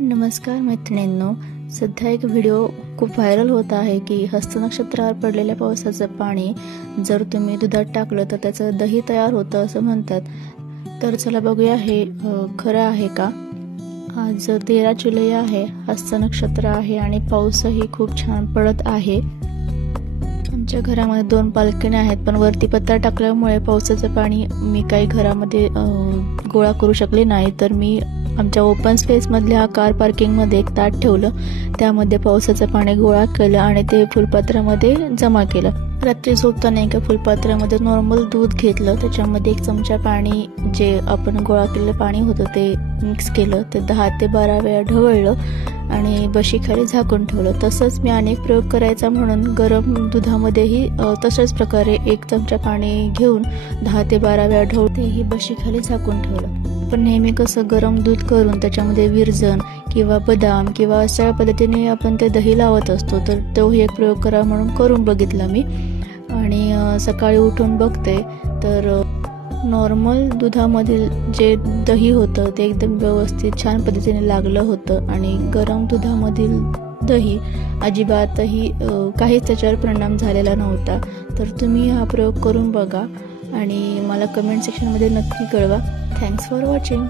नमस्कार मैत्रिणींनो, सध्या एक व्हिडिओ खूप व्हायरल होत आहे की हस्त नक्षत्रावर पडलेल्या पावसाचं पाणी जर तुम्ही दुधात टाकलं तर त्याचं दही तयार होतं असं म्हणतात। तर चला बघूया हे खरं आहे का। आज 13 जुलै आहे, हस्त नक्षत्र आहे आणि पाऊसही खूप छान पडत आहे। आमच्या घरामध्ये 2 बाल्कन्या आहेत, पण वरती पत्रा टाकल्यामुळे पावसाचं पाणी मी काही घरामध्ये गोळा करू शकले नाही। तर मी आमच्या ओपन स्पेस मधल्या कार पार्किंग मध्ये एक ताट ठेवलं, त्यामध्ये पावसाचं पाणी गोळा केलं आणि ते फुलपात्रामध्ये जमा केलं। रात्री झोपताना एका फुलपात्रामध्ये नॉर्मल दूध घेतलं, त्याच्यामध्ये 1 चमचा पाणी जे आपण गोळा केलेलं पाणी होतं ते मिक्स केलं, ते 10 ते 12 वेळा ढवळलं आणि बशीखाली झाकून ठेवलं। तसंच मी अनेक प्रयोग करायचा म्हणून गरम दुधामध्येही तशाच प्रकारे 1 चमचा पाणी घेऊन 10 ते 12 वेळा ढवळतेही बशीखाली झाकून ठेवलं। पण नेहमी कसं गरम दूध करून त्याच्यामध्ये विरजण किंवा बदाम किंवा अशा पद्धतीने आपण ते दही लावत असतो, तर तोही एक प्रयोग करा म्हणून करून बघितला मी। आणि सकाळी उठून बघते तर नॉर्मल दुधामधील जे दही होतं ते एकदम व्यवस्थित छान पद्धतीने लागलं होतं आणि गरम दुधामधील दही अजिबातही काहीच त्याच्यावर परिणाम झालेला नव्हता। तर तुम्ही हा प्रयोग करून बघा आणि मला कमेंट सेक्शनमध्ये नक्की कळवा। Thanks for watching.